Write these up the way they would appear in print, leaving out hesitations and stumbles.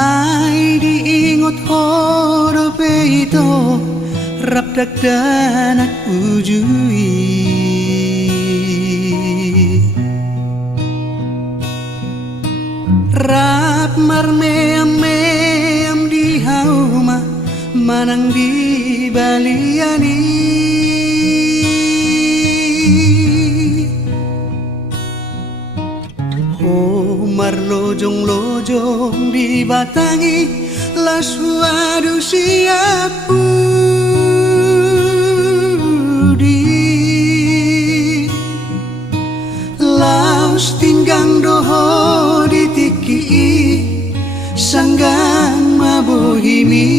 Ay diingot horo peito rap dagdanak ujui rap marmeam di hauma manang di baliani marlojong-lojong dibatangi lasuadu siapu di laus tinggang doho ditiki sanggang mabohimi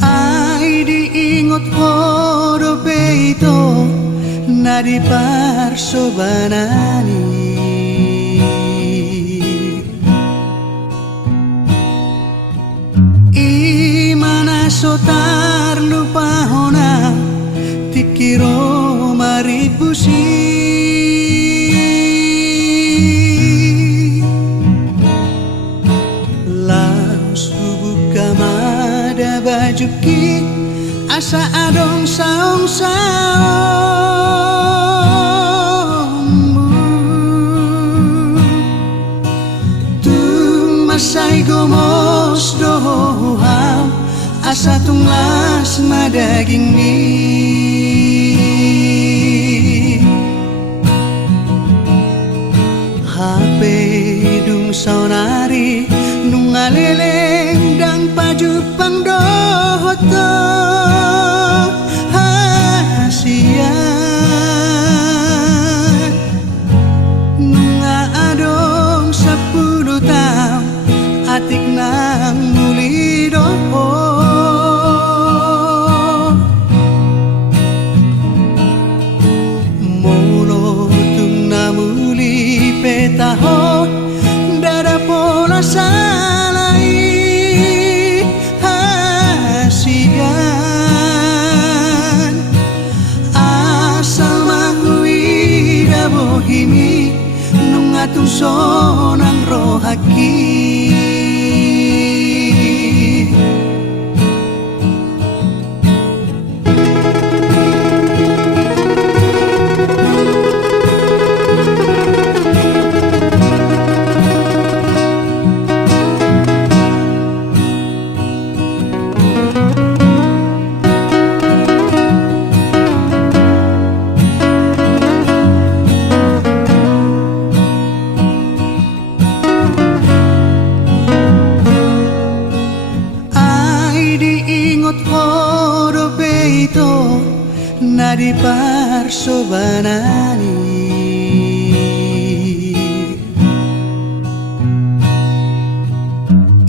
ai diingot hodo peito nadi parsobanani imana sotar lupa hona tikiro maribusi langsung buka mada bajuki asa adong saong-saong masai gomos doham asa tunglas madaging mi HP dung saunari nungaleleng dan pajupang dohoto hasian nunga adong 10 tahun atik nang muli doho molo tung namuli petaho dada pola salai hasian asal magui da bohimi nungatung sonang rohaki hodo peito nadi parsobanani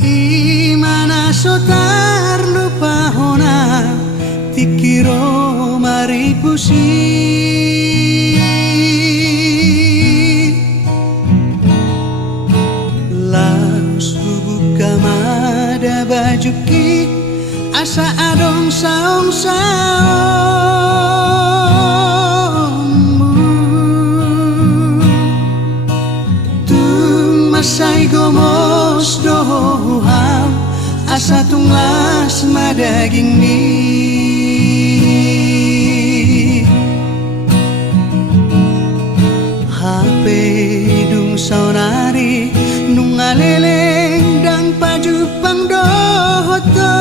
imana sotar lupa hona tikiro maribusi langsung buka mada bajuki asa adong saong-saong tung masai gomos doham asa tunglas madaging mi HP dung saunari nungaleleng dan pajupang dohoto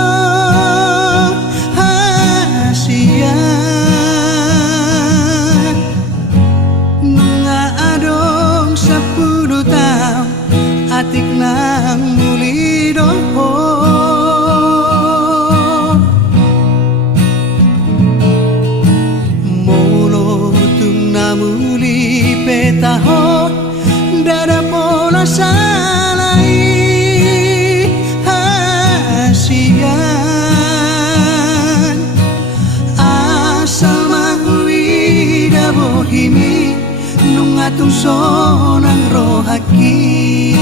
atik nang muli doho molo tung namuli petaho dada pola salai hasian asal magui da bohimi nungatung sonang rohaki